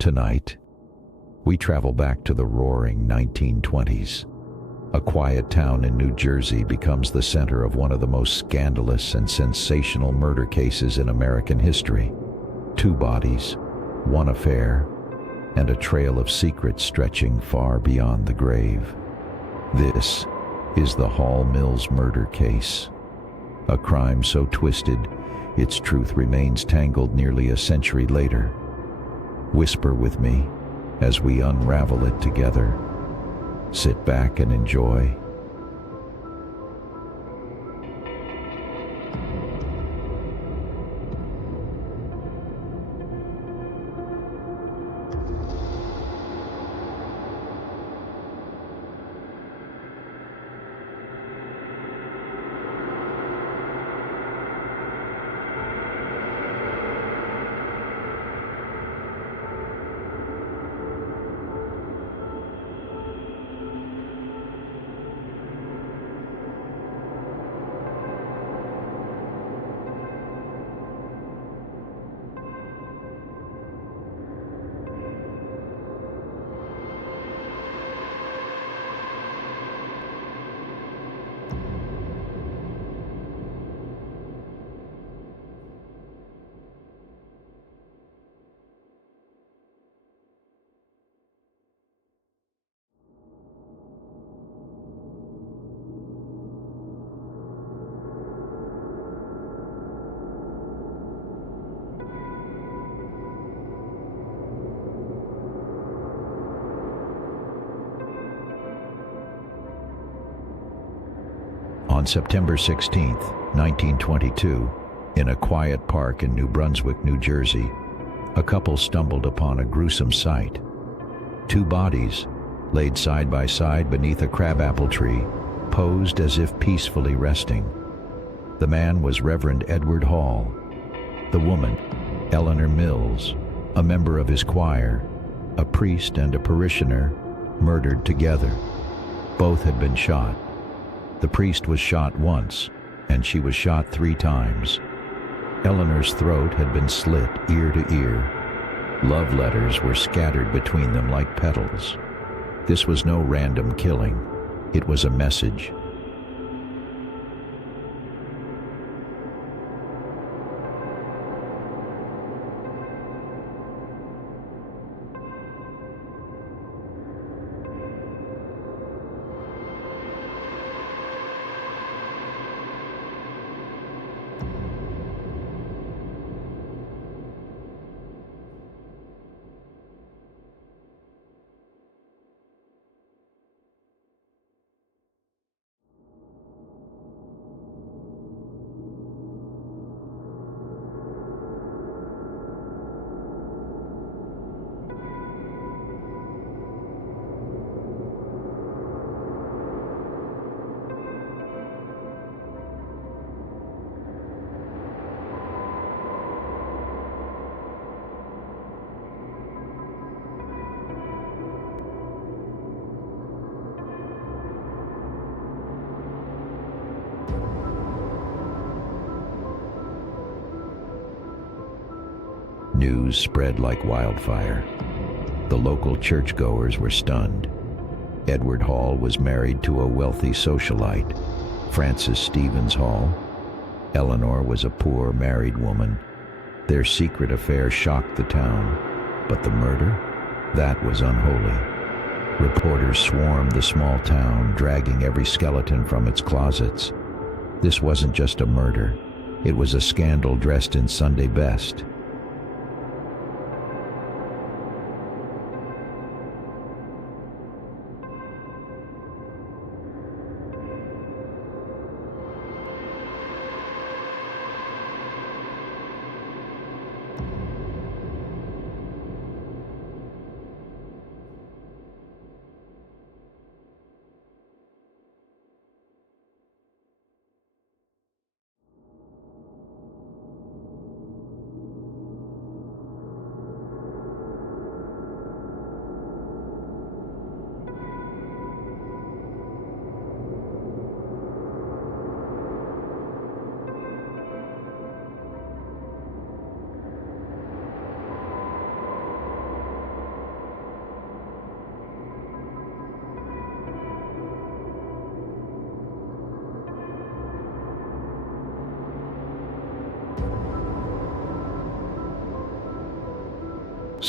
Tonight, we travel back to the roaring 1920s. A quiet town in New Jersey becomes the center of one of the most scandalous and sensational murder cases in American history. 2 bodies, 1 affair, and a trail of secrets stretching far beyond the grave. This is the Hall Mills murder case. A crime so twisted, its truth remains tangled nearly a century later. Whisper with me as we unravel it together. Sit back and enjoy. On September 16, 1922, in a quiet park in New Brunswick, New Jersey, a couple stumbled upon a gruesome sight. 2 bodies, laid side by side beneath a crabapple tree, posed as if peacefully resting. The man was Reverend Edward Hall. The woman, Eleanor Mills, a member of his choir, a priest and a parishioner, murdered together. Both had been shot. The priest was shot once, and she was shot 3 times. Eleanor's throat had been slit ear to ear. Love letters were scattered between them like petals. This was no random killing. It was a message. News spread like wildfire. The local churchgoers were stunned. Edward Hall was married to a wealthy socialite, Frances Stevens Hall. Eleanor was a poor married woman. Their secret affair shocked the town, but the murder? That was unholy. Reporters swarmed the small town, dragging every skeleton from its closets. This wasn't just a murder. It was a scandal dressed in Sunday best.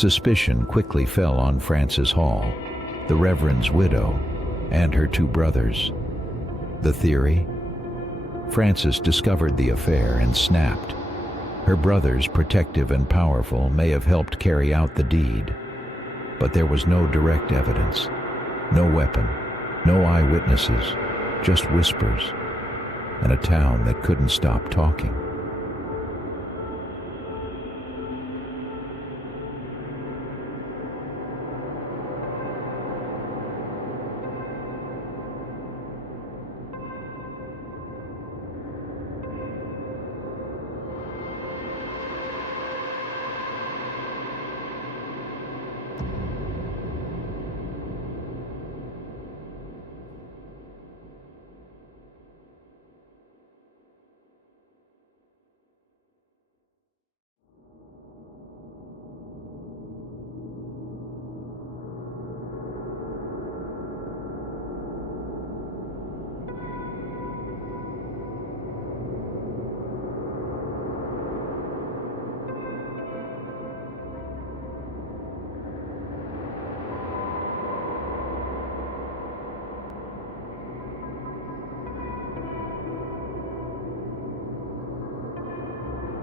Suspicion quickly fell on Frances Hall, the Reverend's widow, and her two brothers. The theory? Frances discovered the affair and snapped. Her brothers, protective and powerful, may have helped carry out the deed. But there was no direct evidence, no weapon, no eyewitnesses, just whispers, and a town that couldn't stop talking.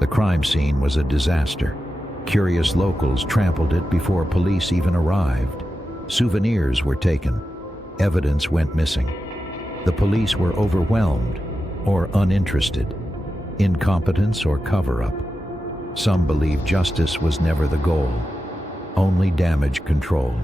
The crime scene was a disaster. Curious locals trampled it before police even arrived. Souvenirs were taken. Evidence went missing. The police were overwhelmed or uninterested. Incompetence or cover-up. Some believe justice was never the goal, only damage control.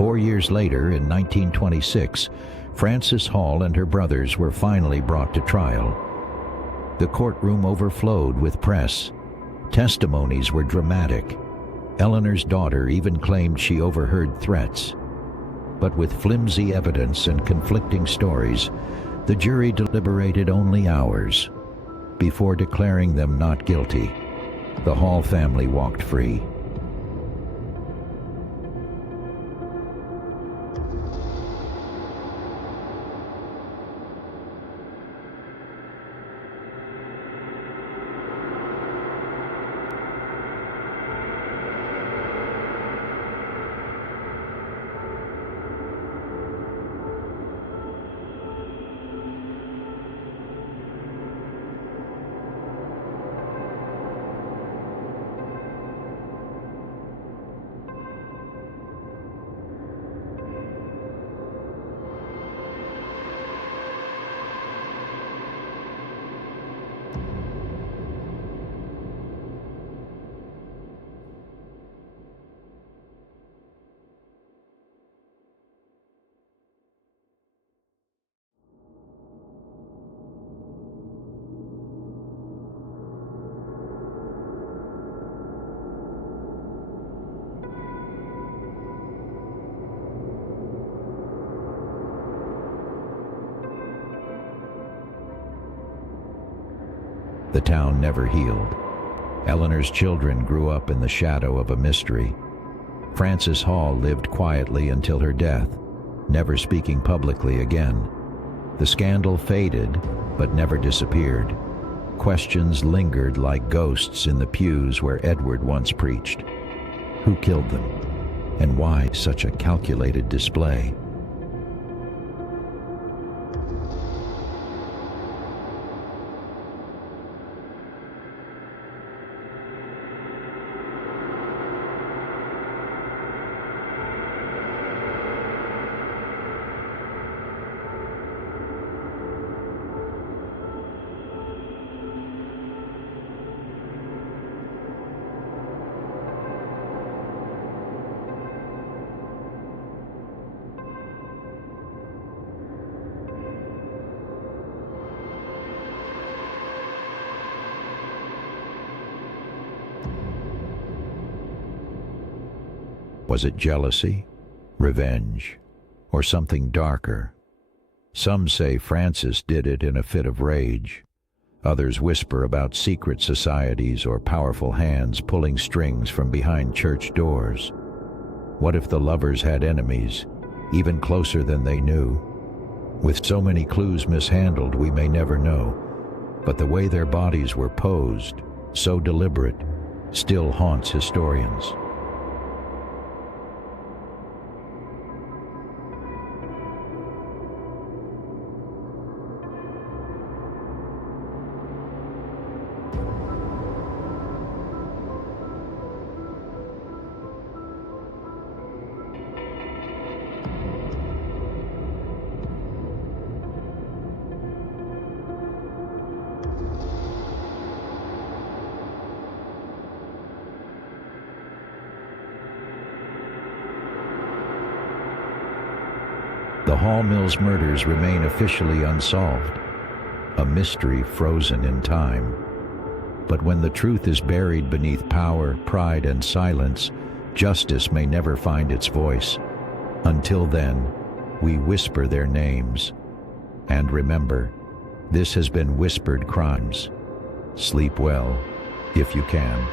Four years later, in 1926, Frances Hall and her brothers were finally brought to trial. The courtroom overflowed with press. Testimonies were dramatic. Eleanor's daughter even claimed she overheard threats. But with flimsy evidence and conflicting stories, the jury deliberated only hours. Before declaring them not guilty, the Hall family walked free. The town never healed. Eleanor's children grew up in the shadow of a mystery. Frances Hall lived quietly until her death, never speaking publicly again. The scandal faded, but never disappeared. Questions lingered like ghosts in the pews where Edward once preached. Who killed them? And why such a calculated display? Was it jealousy, revenge, or something darker? Some say Francis did it in a fit of rage. Others whisper about secret societies or powerful hands pulling strings from behind church doors. What if the lovers had enemies, even closer than they knew? With so many clues mishandled, we may never know. But the way their bodies were posed, so deliberate, still haunts historians. The Hall Mills murders remain officially unsolved, a mystery frozen in time. But when the truth is buried beneath power, pride, and silence, justice may never find its voice. Until then, we whisper their names. And remember, this has been Whispered Crimes. Sleep well, if you can.